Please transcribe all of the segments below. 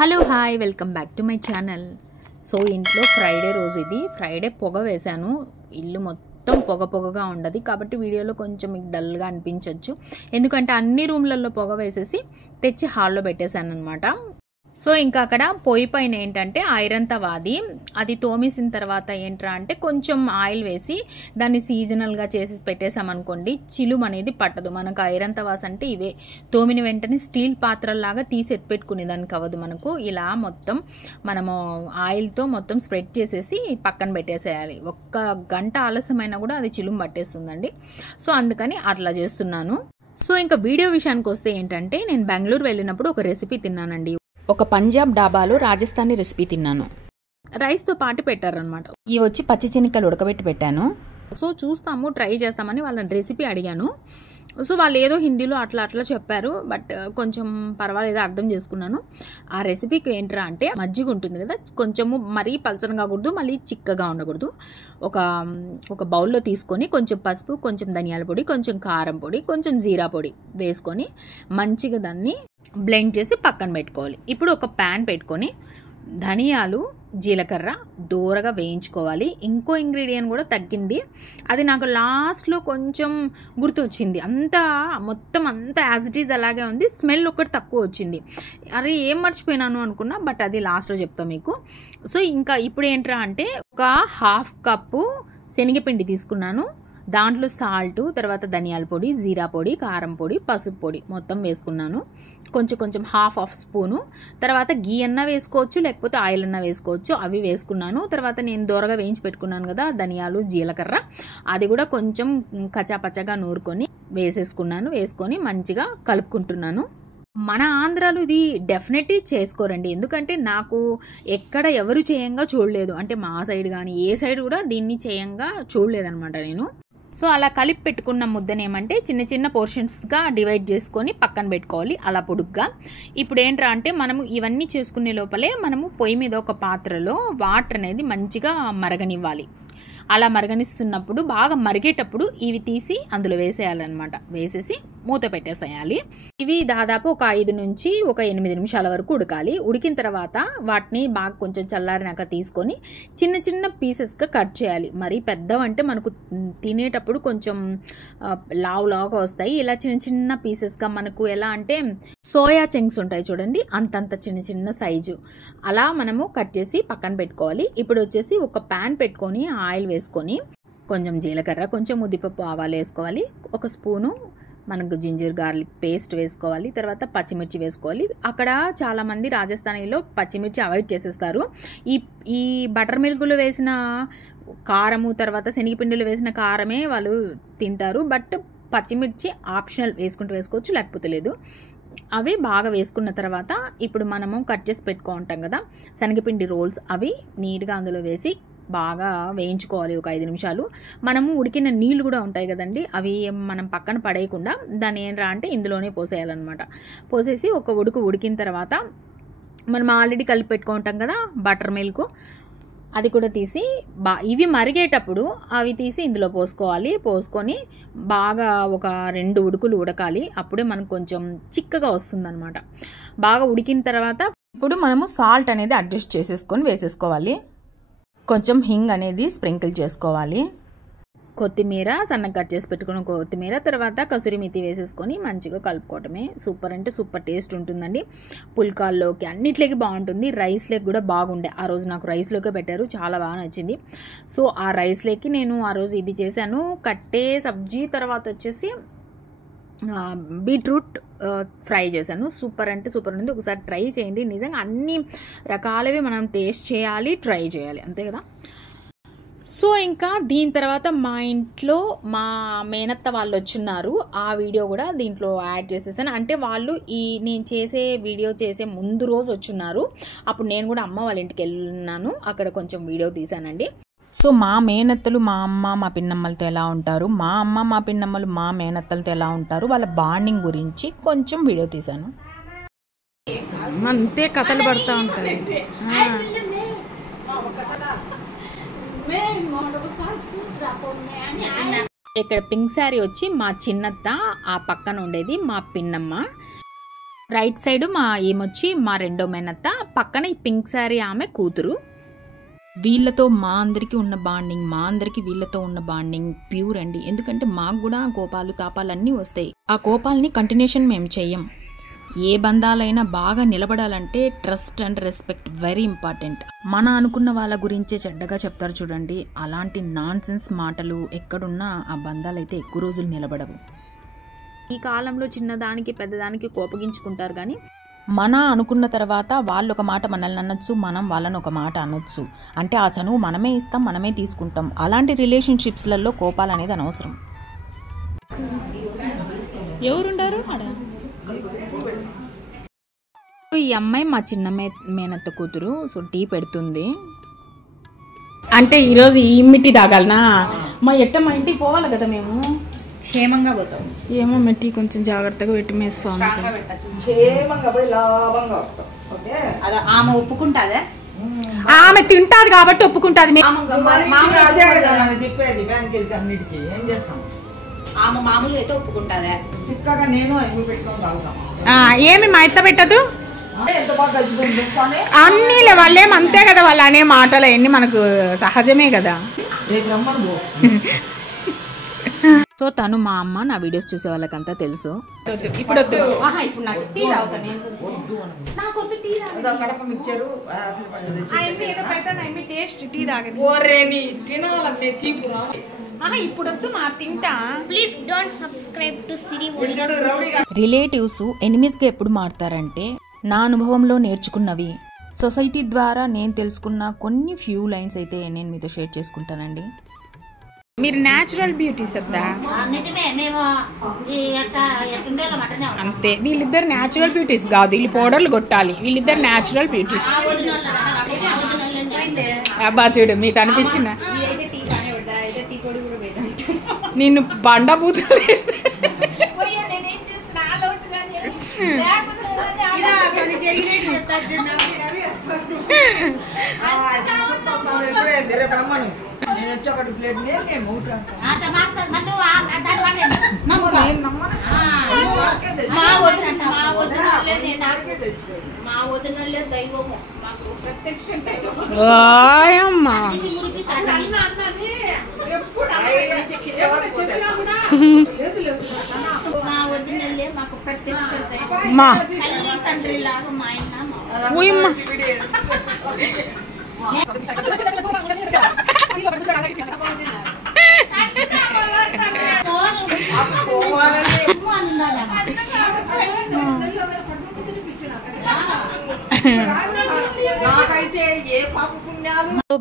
Hello hi welcome back to my channel. So ఇంట్లో Friday రోజు ఇది ఫ్రైడే పొగ వేశాను. ఇల్లు మొత్తం పొగగా ఉండదు కాబట్టి వీడియోలో కొంచెం మీకు డల్గా అనిపించవచ్చు. ఎందుకంటే అన్ని రూమ్లలో పొగ వేసేసి తెచ్చి హాల్లో పెట్టేశాను అనమాట. సో ఇంకా అక్కడ పొయ్యి పైన ఏంటంటే ఐరన్ తవాది అది తోమేసిన తర్వాత ఏంట్రా అంటే కొంచెం ఆయిల్ వేసి దాన్ని సీజనల్గా చేసి పెట్టేసామనుకోండి చిలుము అనేది పట్టదు. మనకు ఐరన్ తవాస్ అంటే ఇవే తోమిన వెంటనే స్టీల్ పాత్రలాగా తీసి ఎత్తిపెట్టుకునేదానికి అవ్వదు. మనకు ఇలా మొత్తం మనము ఆయిల్తో మొత్తం స్ప్రెడ్ చేసేసి పక్కన పెట్టేసేయాలి. ఒక్క గంట ఆలస్యమైనా కూడా అది చిలుము పట్టేస్తుందండి. సో అందుకని అట్లా చేస్తున్నాను. సో ఇంకా వీడియో విషయానికి వస్తే ఏంటంటే నేను బెంగళూరు వెళ్ళినప్పుడు ఒక రెసిపీ తిన్నానండి. ఒక పంజాబ్ డాబాలో రాజస్థానీ రెసిపీ తిన్నాను. రైస్తో పాటు పెట్టారనమాట. ఇవి వచ్చి పచ్చి శనగలు ఉడకబెట్టి పెట్టాను. సో చూస్తాము ట్రై చేస్తామని వాళ్ళని రెసిపీ అడిగాను. సో వాళ్ళు ఏదో హిందీలో అట్లా చెప్పారు. బట్ కొంచెం పర్వాలేదు అర్థం చేసుకున్నాను. ఆ రెసిపీకి ఏంట్రా అంటే మజ్జిగ ఉంటుంది కదా, కొంచెము మరీ పలచనగా కాకూడదు, మళ్ళీ చిక్కగా ఉండకూడదు. ఒక బౌల్లో తీసుకొని కొంచెం పసుపు, కొంచెం ధనియాల పొడి, కొంచెం కారం పొడి, కొంచెం జీరా పొడి వేసుకొని మంచిగా దాన్ని బ్లెండ్ చేసి పక్కన పెట్టుకోవాలి. ఇప్పుడు ఒక ప్యాన్ పెట్టుకొని ధనియాలు, జీలకర్ర దూరగా వేయించుకోవాలి. ఇంకో ఇంగ్రీడియంట్ కూడా తగ్గింది, అది నాకు లాస్ట్లో కొంచెం గుర్తొచ్చింది. మొత్తం అంతా యాజ్ ఇట్ ఈజ్ అలాగే ఉంది, స్మెల్ ఒకటి తక్కువ వచ్చింది. అరే ఏం మర్చిపోయినాను అనుకున్నా, బట్ అది లాస్ట్లో చెప్తాను మీకు. సో ఇంకా ఇప్పుడు ఏంట్రా అంటే ఒక హాఫ్ కప్పు శనగపిండి తీసుకున్నాను. దాంట్లో సాల్ట్, తర్వాత ధనియాల పొడి, జీరా పొడి, కారం పొడి, పసుపు పొడి మొత్తం వేసుకున్నాను. కొంచెం హాఫ్ స్పూను. తర్వాత గీ అన్న వేసుకోవచ్చు, లేకపోతే ఆయిల్ అన్న వేసుకోవచ్చు. అవి వేసుకున్నాను. తర్వాత నేను దూరగా వేయించి పెట్టుకున్నాను కదా ధనియాలు, జీలకర్ర, అది కూడా కొంచెం కచ్చాపచ్చగా నూరుకొని వేసేసుకున్నాను. వేసుకొని మంచిగా కలుపుకుంటున్నాను. మన ఆంధ్రాలో ఇది డెఫినెట్లీ చేసుకోరండి. ఎందుకంటే నాకు ఎక్కడ ఎవరు చేయంగా చూడలేదు. అంటే మా సైడ్ కానీ ఏ సైడ్ కూడా దీన్ని చేయంగా చూడలేదనమాట నేను. సో అలా కలిపి పెట్టుకున్న ముద్దని ఏమంటే చిన్న చిన్న పోర్షన్స్గా డివైడ్ చేసుకొని పక్కన పెట్టుకోవాలి అలా పొడుగ్గా. ఇప్పుడు ఏంట్రా అంటే మనము ఇవన్నీ చేసుకునే లోపలే మనము పొయ్యి మీద ఒక పాత్రలో వాటర్ అనేది మంచిగా మరగనివ్వాలి. అలా మరగనిస్తున్నప్పుడు బాగా మరిగేటప్పుడు ఇవి తీసి అందులో వేసేయాలన్నమాట. వేసేసి మూత పెట్టేసేయాలి. ఇవి దాదాపు ఒక 5 నుంచి 8 నిమిషాల వరకు ఉడకాలి. ఉడికిన తర్వాత వాటిని బాగా కొంచెం చల్లారినాక తీసుకొని చిన్న పీసెస్గా కట్ చేయాలి. మరి పెద్దవంటే మనకు తినేటప్పుడు కొంచెం లావుగా వస్తాయి. ఇలా చిన్న పీసెస్గా మనకు ఎలా అంటే సోయా చంక్స్ ఉంటాయి చూడండి, అంతంత చిన్న సైజు అలా మనము కట్ చేసి పక్కన పెట్టుకోవాలి. ఇప్పుడు వచ్చేసి ఒక ప్యాన్ పెట్టుకొని ఆయిల్ వేసుకొని కొంచెం జీలకర్ర, కొంచెం ఉద్దిపప్పు, ఆవాలు వేసుకోవాలి. ఒక స్పూను మనకు జింజర్ గార్లిక్ పేస్ట్ వేసుకోవాలి. తర్వాత పచ్చిమిర్చి వేసుకోవాలి. అక్కడ చాలామంది రాజస్థానీలో పచ్చిమిర్చి అవాయిడ్ చేసేస్తారు. ఈ బటర్ మిల్క్లో వేసిన కారము, తర్వాత శనగపిండిలో వేసిన కారమే వాళ్ళు తింటారు. బట్ పచ్చిమిర్చి ఆప్షనల్, వేసుకుంటూ వేసుకోవచ్చు, లేకపోతే లేదు. అవి బాగా వేసుకున్న తర్వాత ఇప్పుడు మనము కట్ చేసి పెట్టుకుంటాం కదా శనగపిండి రోల్స్, అవి నీట్గా అందులో వేసి బాగా వేయించుకోవాలి ఒక 5 నిమిషాలు. మనము ఉడికిన నీళ్ళు కూడా ఉంటాయి కదండి, అవి మనం పక్కన పడేయకుండా దాన్ని ఏంట్రా అంటే ఇందులోనే పోసేయాలన్నమాట. పోసేసి ఒక ఉడికిన తర్వాత మనం ఆల్రెడీ కలిపి పెట్టుకుంటాం కదా బటర్ మిల్క్, అది కూడా తీసి ఇవి మరిగేటప్పుడు అవి తీసి ఇందులో పోసుకోవాలి. పోసుకొని బాగా ఒక 2 ఉడుకులు ఉడకాలి. అప్పుడే మనకు కొంచెం చిక్కగా వస్తుందన్నమాట. బాగా ఉడికిన తర్వాత ఇప్పుడు మనము సాల్ట్ అనేది అడ్జస్ట్ చేసేసుకొని వేసేసుకోవాలి. కొంచెం హింగ్ అనేది స్ప్రింకిల్ చేసుకోవాలి. కొత్తిమీర, సన్నగా కట్ చేసి పెట్టుకున్న కొత్తిమీర, తర్వాత కసూరి మెతి వేసేసుకొని మంచిగా కలుపుకోవటమే. సూపర్ అంటే సూపర్ టేస్ట్ ఉంటుందండి. పుల్కాల్లోకి అన్నిట్లోకి బాగుంటుంది. రైస్లోకి కూడా బాగుండే. ఆ రోజు నాకు రైస్లోకే పెట్టారు, చాలా బాగా నచ్చింది. సో ఆ రైస్లోకి నేను ఆ రోజు ఇది చేశాను, కట్టే సబ్జీ. తర్వాత వచ్చేసి బీట్రూట్ ఫ్రై చేశాను. సూపర్ అంటే సూపర్ ఉంది. ఒకసారి ట్రై చేయండి. నిజంగా అన్ని రకాలవి మనం టేస్ట్ చేయాలి, ట్రై చేయాలి, అంతే కదా. సో ఇంకా దీని తర్వాత మా ఇంట్లో మా మేనత్త వాళ్ళు వచ్చున్నారు. ఆ వీడియో కూడా దీంట్లో యాడ్ చేసేసాను. అంటే వాళ్ళు నేను చేసే వీడియో చేసే ముందు రోజు వచ్చున్నారు. అప్పుడు నేను కూడా అమ్మ వాళ్ళ ఇంటికి వెళ్ళినాను, అక్కడ కొంచెం వీడియో తీసానండి. సో మా మేనత్తలు మా అమ్మ మా పిన్నమ్మలతో ఎలా ఉంటారు, మా అమ్మ మా పిన్నమ్మలు మా మేనత్తలతో ఎలా ఉంటారు, వాళ్ళ బాండింగ్ గురించి కొంచెం వీడియో తీశాను. అంతే కథలు పడుతూ ఉంటాయి. ఇక్కడ పింక్ శారీ వచ్చి మా చిన్నత్త, ఆ పక్కన ఉండేది మా పిన్నమ్మ. రైట్ సైడ్ మా ఏమొచ్చి మా రెండో మేనత్త, పక్కన ఈ పింక్ శారీ ఆమె కూతురు. వీళ్ళతో మా అందరికీ ఉన్న బాండింగ్, మా అందరికీ వీళ్ళతో ఉన్న బాండింగ్ ప్యూర్ అండి. ఎందుకంటే మాకు కూడా కోపాలు తాపాలు అన్నీ వస్తాయి. ఆ కోపాలని కంటిన్యూషన్ మేము చెయ్యం. ఏ బంధాలైనా బాగా నిలబడాలంటే trust and respect very important. మన అనుకున్న వాళ్ళ గురించే చెడ్డగా చెప్తారు చూడండి, అలాంటి నాన్ సెన్స్ మాటలు ఎక్కడున్నా ఆ బంధాలు అయితే ఎక్కువ రోజులు నిలబడవు. ఈ కాలంలో చిన్నదానికి పెద్దదానికి కోపగించుకుంటారు, కానీ మన అనుకున్న తర్వాత వాళ్ళు ఒక మాట మనల్ని అనొచ్చు, మనం వాళ్ళని ఒక మాట అనొచ్చు. అంటే ఆ చనువు మనమే ఇస్తాం, మనమే తీసుకుంటాం. అలాంటి రిలేషన్షిప్స్లలో కోపాలు అనేది అనవసరం. ఎవరుండారు ఈ అమ్మాయి మా చిన్న మేనత్త కూతురు. సో టీ పెడుతుంది. అంటే ఈరోజు ఈ మిట్టి తాగాలనా? మా ఇంటికి పోవాలి కదా మేము. క్షేమంగా పోతాం. ఏమో మెట్టి కొంచెం జాగ్రత్తగా పెట్టి మేస్తాం. ఆమె ఒప్పుకుంటాదా? ఆమె తింటాది కాబట్టి ఒప్పుకుంటాది. ఆమె మామూలుగా అయితే ఒప్పుకుంటాదా? ఏమి మా ఇత్త పెట్టదు అన్నీ వాళ్ళేం అంతే కదా, వాళ్ళు అనే మాటలు అవన్నీ మనకు సహజమే కదా. సో తను మా అమ్మ, నా వీడియోస్ చూసే వాళ్ళకంతా తెలుసు. ఇప్పుడు రిలేటివ్స్ ఎనిమీస్ గా ఎప్పుడు మారుతారంటే, నా అనుభవంలో నేర్చుకున్నవి, సొసైటీ ద్వారా నేను తెలుసుకున్న కొన్ని ఫ్యూ లైన్స్ అయితే నేను మీతో షేర్ చేసుకుంటానండి. మీరు న్యాచురల్ బ్యూటీస్ అంతే. వీళ్ళిద్దరు న్యాచురల్ బ్యూటీస్ కాదు, వీళ్ళు పౌడర్లు కొట్టాలి. వీళ్ళిద్దరు న్యాచురల్ బ్యూటీస్. అబ్బా చూడు, మీకు అనిపించిన నిన్ను బండ బూతులు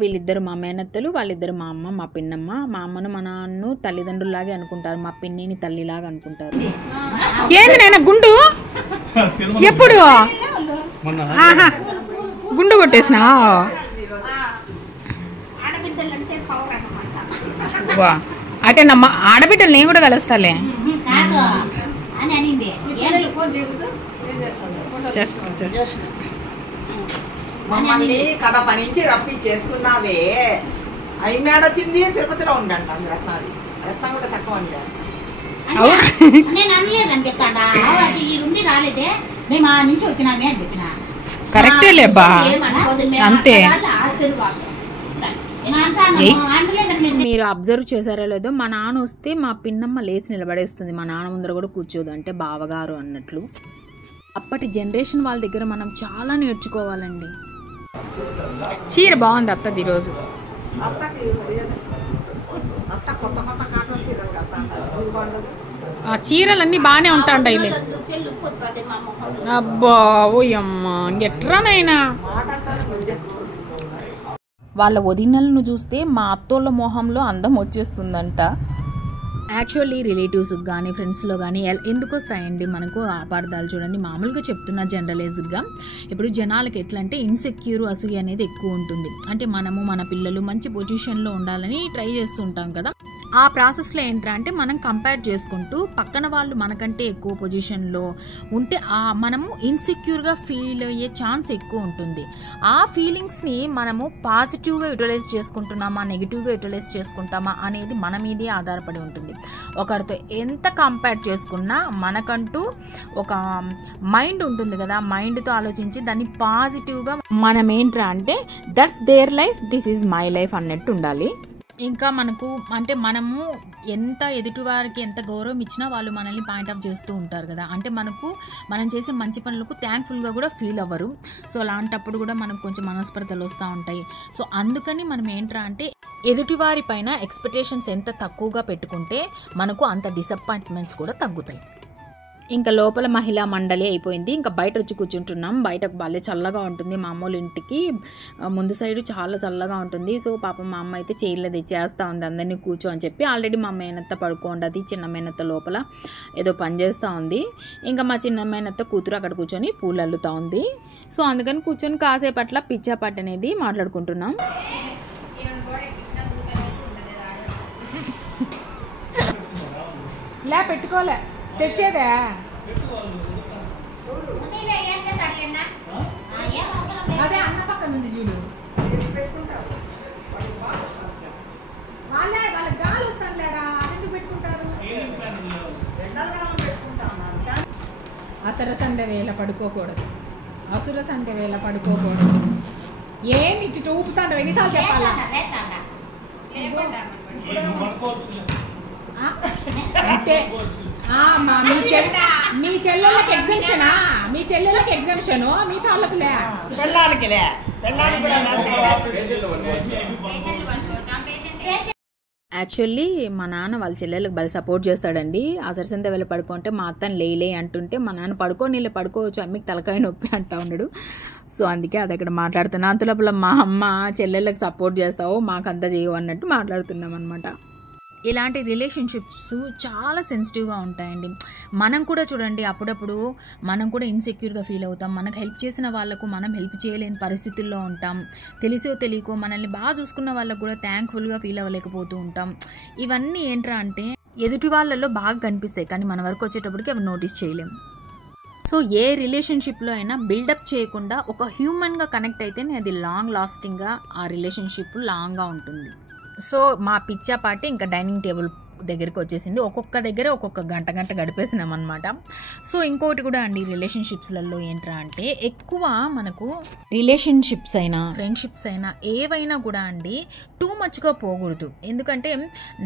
వీళ్ళిద్దరు మా మేనత్తలు, వాళ్ళిద్దరు మా అమ్మ, మా పిన్నమ్మ. మా అమ్మను మా నాన్ను తల్లిదండ్రులాగే అనుకుంటారు, మా పిన్నిని తల్లిలాగా అనుకుంటారు. ఏంది నాయన గుండు? ఎప్పుడు గుండు కొట్టేసినా? అంటే నమ్మ ఆడబిడ్డలు నేను కూడా కలుస్తాలే. మమ్మల్ని కడప నుంచి రప్పించేసుకున్నావే. అయి మేడొచ్చింది తిరుపతిలో ఉండండి. రత్నాది రత్నం కూడా తక్కువ ఉండాలి. కరెక్టే లేబ్బా, అంతే. మీరు అబ్జర్వ్ చేశారో లేదో, మా నాన్న వస్తే మా పిన్నమ్మ లేచి నిలబడేస్తుంది. మా నాన్న ముందర కూడా కూర్చోదు, అంటే బావగారు అన్నట్లు. అప్పటి జనరేషన్ వాళ్ళ దగ్గర మనం చాలా నేర్చుకోవాలండి. చీర బాగుంది అత్తది ఈరోజు. ఆ చీరలన్నీ బాగానే ఉంటాయి. అబ్బా ఓయమ్మ, ఇంకెట్రానైనా వాళ్ళ వదినలను చూస్తే మా అత్తోళ్ళ మొహంలో అందం వచ్చేస్తుందంట. యాక్చువల్లీ రిలేటివ్స్కి కానీ ఫ్రెండ్స్లో కానీ ఎందుకు వస్తాయండి మనకు అపార్థాలు? చూడండి, మామూలుగా చెప్తున్నా జనరలైజ్డ్గా. ఇప్పుడు జనాలకి ఎట్లా అంటే ఇన్సెక్యూర్, అసూయ అనేది ఎక్కువ ఉంటుంది. అంటే మనము మన పిల్లలు మంచి పొజిషన్లో ఉండాలని ట్రై చేస్తూ ఉంటాం కదా. ఆ ప్రాసెస్లో ఏంటంటే మనం కంపేర్ చేసుకుంటూ పక్కన వాళ్ళు మనకంటే ఎక్కువ పొజిషన్లో ఉంటే మనము ఇన్సెక్యూర్గా ఫీల్ అయ్యే ఛాన్స్ ఎక్కువ ఉంటుంది. ఆ ఫీలింగ్స్ని మనము పాజిటివ్గా యూటిలైజ్ చేసుకుంటున్నామా, నెగిటివ్గా యూటిలైజ్ చేసుకుంటామా అనేది మన మీదే ఆధారపడి ఉంటుంది. ఒకరితో ఎంత కంపేర్ చేసుకున్నా మనకంటూ ఒక మైండ్ ఉంటుంది కదా, మైండ్తో ఆలోచించి దాన్ని పాజిటివ్గా మనం ఏంట్రా అంటే that's their life, this is my life అన్నట్టు ఉండాలి. ఇంకా మనకు అంటే మనము ఎంత ఎదుటివారికి ఎంత గౌరవం ఇచ్చినా వాళ్ళు మనల్ని పాయింట్ ఆఫ్ చేస్తూ ఉంటారు కదా, అంటే మనం చేసే మంచి పనులకు థ్యాంక్ఫుల్గా కూడా ఫీల్ అవ్వరు. సో అలాంటప్పుడు కూడా మనకు కొంచెం మనస్పర్ధలు వస్తూ ఉంటాయి. సో అందుకని మనం ఏంట్రా అంటే ఎదుటివారి పైన ఎక్స్పెక్టేషన్స్ ఎంత తక్కువగా పెట్టుకుంటే మనకు అంత డిసప్పాయింట్మెంట్స్ కూడా తగ్గుతాయి. ఇంకా లోపల మహిళా మండలి అయిపోయింది. ఇంకా బయట వచ్చి కూర్చుంటున్నాం. బయటకు భలే చల్లగా ఉంటుంది. మా అమ్మోళ్ళ ఇంటికి ముందు సైడు చాలా చల్లగా ఉంటుంది. సో పాపం మా అమ్మ అయితే చైర్లో తెచ్చేస్తూ ఉంది అందరినీ కూర్చో అని చెప్పి. ఆల్రెడీ మా మేనత్త పడుకోండి, చిన్న మేనత్త లోపల ఏదో పని చేస్తూ ఉంది. ఇంకా మా చిన్న మేనత్త కూతురు అక్కడ కూర్చొని పూలు అల్లుతూ ఉంది. సో అందుకని కూర్చొని కాసేపట్ల పిచ్చాపాట అనేది మాట్లాడుకుంటున్నాం. లే పెట్టుకోలే తెచ్చేదే అదే అన్న పక్కన ఉంది చూడు. వాళ్ళకి గాలి వస్తారు లేరా, ఎందుకు పెట్టుకుంటారు? అసర సంధ్య వేళ పడుకోకూడదు, అసుర సంధ్య వేళ పడుకోకూడదు. ఏంటి ఇటు ఊపుతాడు, ఎన్నిసార్లు చెప్పాలా? అంటే మీ చెల్లెళ్ళకి ఎగ్జామ్షనా? మీ చెల్లెళ్ళకి ఎగ్జామ్షను, మీ తాళ్ళకులే యాక్చువల్లీ మా నాన్న వాళ్ళ చెల్లెళ్ళకి భలే సపోర్ట్ చేస్తాడండి. అసరసంత వెళ్ళి పడుకుంటే మా అత్తని లేలే అంటుంటే మా నాన్న పడుకోనిలే పడుకోవచ్చు, అమ్మకి తలకాయ నొప్పి అంటా ఉన్నాడు. సో అందుకే అది అక్కడ మాట్లాడుతున్నా. అంతలోపల మా అమ్మ చెల్లెళ్ళకి సపోర్ట్ చేస్తావు మాకంతా చేయవు అన్నట్టు మాట్లాడుతున్నాం అనమాట. ఇలాంటి రిలేషన్షిప్స్ చాలా సెన్సిటివ్గా ఉంటాయండి. మనం కూడా చూడండి అప్పుడప్పుడు మనం కూడా ఇన్సెక్యూర్గా ఫీల్ అవుతాం. మనకు హెల్ప్ చేసిన వాళ్ళకు మనం హెల్ప్ చేయలేని పరిస్థితుల్లో ఉంటాం. తెలిసో తెలియకో మనల్ని బాగా చూసుకున్న వాళ్ళకు కూడా థ్యాంక్ఫుల్గా ఫీల్ అవ్వలేకపోతూ ఉంటాం. ఇవన్నీ ఏంట్రా అంటే ఎదుటి వాళ్ళల్లో బాగా కనిపిస్తాయి, కానీ మన వరకు వచ్చేటప్పటికి అవి నోటీస్ చేయలేం. సో ఏ రిలేషన్షిప్లో అయినా బిల్డప్ చేయకుండా ఒక హ్యూమన్గా కనెక్ట్ అయితేనే అది లాంగ్ లాస్టింగ్గా ఆ రిలేషన్షిప్ లాంగ్గా ఉంటుంది. సో మా పిచ్చాపాటి ఇంకా డైనింగ్ టేబుల్ దగ్గరికి వచ్చేసింది. ఒక్కొక్క దగ్గర ఒక్కొక్క గంట గడిపేసినాం అనమాట. సో ఇంకోటి కూడా అండి, రిలేషన్షిప్స్లలో ఏంట్రా అంటే ఎక్కువ మనకు రిలేషన్షిప్స్ అయినా ఫ్రెండ్షిప్స్ అయినా ఏవైనా కూడా అండి టూ మచ్గా పోకూడదు. ఎందుకంటే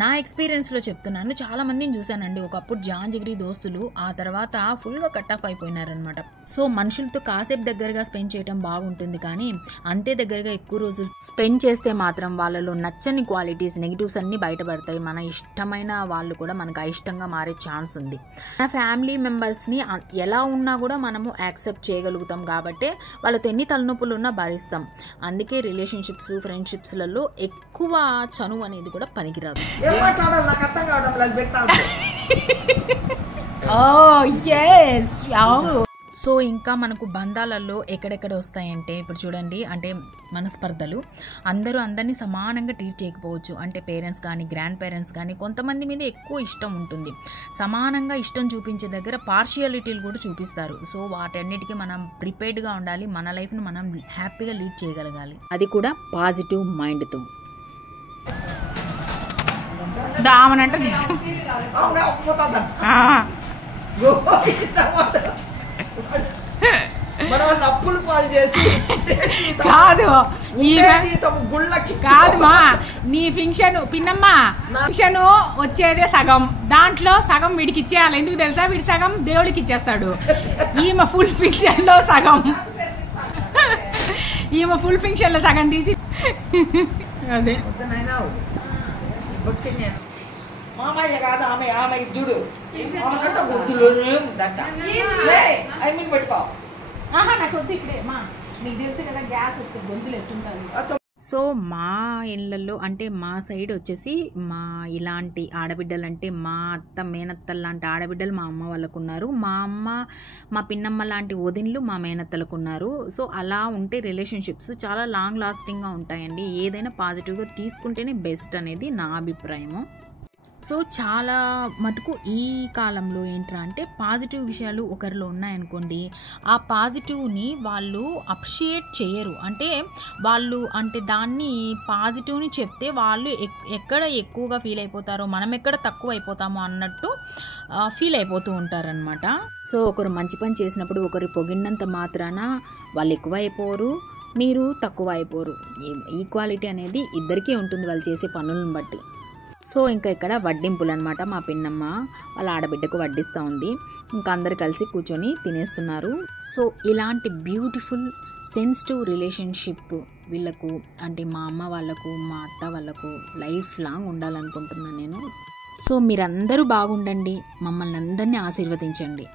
నా ఎక్స్పీరియన్స్లో చెప్తున్నాను, చాలా మందిని చూశానండి. ఒకప్పుడు జాంజిగిరి దోస్తులు ఆ తర్వాత ఫుల్గా కట్ ఆఫ్ అయిపోయినారనమాట. సో మనుషులతో కాసేపు దగ్గరగా స్పెండ్ చేయడం బాగుంటుంది, కానీ అంతే దగ్గరగా ఎక్కువ రోజులు స్పెండ్ చేస్తే మాత్రం వాళ్ళలో నచ్చని క్వాలిటీస్ నెగిటివ్స్ అన్నీ బయటపడతాయి. మన ఇష్టమైన వాళ్ళు కూడా మనకు అయిష్టంగా మారే ఛాన్స్ ఉంది. మన ఫ్యామిలీ మెంబర్స్ని ఎలా ఉన్నా కూడా మనము యాక్సెప్ట్ చేయగలుగుతాం కాబట్టి వాళ్ళతో ఎన్ని తలనొప్పులు ఉన్నా భరిస్తాం. అందుకే రిలేషన్షిప్స్ ఫ్రెండ్షిప్స్లలో ఎక్కువ చనువు అనేది కూడా పనికిరాదు. సో ఇంకా మనకు బంధాలలో ఎక్కడెక్కడ వస్తాయంటే ఇప్పుడు చూడండి, అంటే మనస్పర్ధలు. అందరినీ సమానంగా ట్రీట్ చేయకపోవచ్చు. అంటే పేరెంట్స్ కానీ గ్రాండ్ పేరెంట్స్ కానీ కొంతమంది మీద ఎక్కువ ఇష్టం ఉంటుంది. సమానంగా ఇష్టం చూపించే దగ్గర పార్షియాలిటీలు కూడా చూపిస్తారు. సో వాటన్నిటికీ మనం ప్రిపేర్డ్గా ఉండాలి. మన లైఫ్ను మనం హ్యాపీగా లీడ్ చేయగలగాలి, అది కూడా పాజిటివ్ మైండ్తో. దామనంటే అప్పులు పాలు చేసి కాదు కాదుమా, నీ ఫంక్షన్ పిన్నమ్మా ఫంక్షన్ వచ్చేదే సగం, దాంట్లో సగం వీడికి ఇచ్చేయాలి. ఎందుకు తెలుసా? వీడి సగం దేవుడికి ఇచ్చేస్తాడు. ఈమె ఫుల్ ఫంక్షన్ లో సగం సగం తీసి అదే మామయ్య కాదు ఆమె, ఆమె చూడు ఆమెకంటే గుర్తులోనే ఉందంట. మీకు పెట్టుకో. నాకు వద్దు ఇప్పుడే మా, నీకు తెలుసు కదా గ్యాస్ వస్తే గొంతులు ఎట్టుంటారు. సో మా ఇళ్ళల్లో అంటే మా సైడ్ వచ్చేసి మా ఇలాంటి ఆడబిడ్డలు అంటే మా అత్త మేనత్తలు లాంటి ఆడబిడ్డలు మా అమ్మ వాళ్ళకు ఉన్నారు. మా అమ్మ మా పిన్నమ్మ లాంటి వదినలు మా మేనత్తలకు ఉన్నారు. సో అలా ఉంటే రిలేషన్షిప్స్ చాలా లాంగ్ లాస్టింగ్గా ఉంటాయండి. ఏదైనా పాజిటివ్గా తీసుకుంటేనే బెస్ట్ అనేది నా అభిప్రాయము. సో చాలా మటుకు ఈ కాలంలో ఏంట్రా అంటే పాజిటివ్ విషయాలు ఒకరిలో ఉన్నాయనుకోండి, ఆ పాజిటివ్ని వాళ్ళు అప్రిషియేట్ చేయరు. అంటే వాళ్ళు అంటే దాన్ని పాజిటివ్ని చెప్తే వాళ్ళు ఎక్కడ ఎక్కువగా ఫీల్ అయిపోతారో, మనం ఎక్కడ తక్కువ అయిపోతామో అన్నట్టు ఫీల్ అయిపోతూ ఉంటారనమాట. సో ఒకరు మంచి పని చేసినప్పుడు ఒకరు పొగిడినంత మాత్రాన వాళ్ళు ఎక్కువ అయిపోరు, మీరు తక్కువ అయిపోరు. ఈక్వాలిటీ అనేది ఇద్దరికీ ఉంటుంది వాళ్ళు చేసే పనులను బట్టి. సో ఇంకా ఇక్కడ వడ్డింపులు అనమాట. మా పిన్నమ్మ వాళ్ళ ఆడబిడ్డకు వడ్డిస్తూ ఉంది. ఇంకా అందరు కలిసి కూర్చొని తినేస్తున్నారు. సో ఇలాంటి బ్యూటిఫుల్ సెన్సిటివ్ రిలేషన్షిప్ వీళ్ళకు అంటే మా అమ్మ వాళ్ళకు మా అత్త వాళ్ళకు లైఫ్ లాంగ్ ఉండాలనుకుంటున్నాను నేను. సో మీరందరూ బాగుండండి, మమ్మల్ని అందరినీ ఆశీర్వదించండి.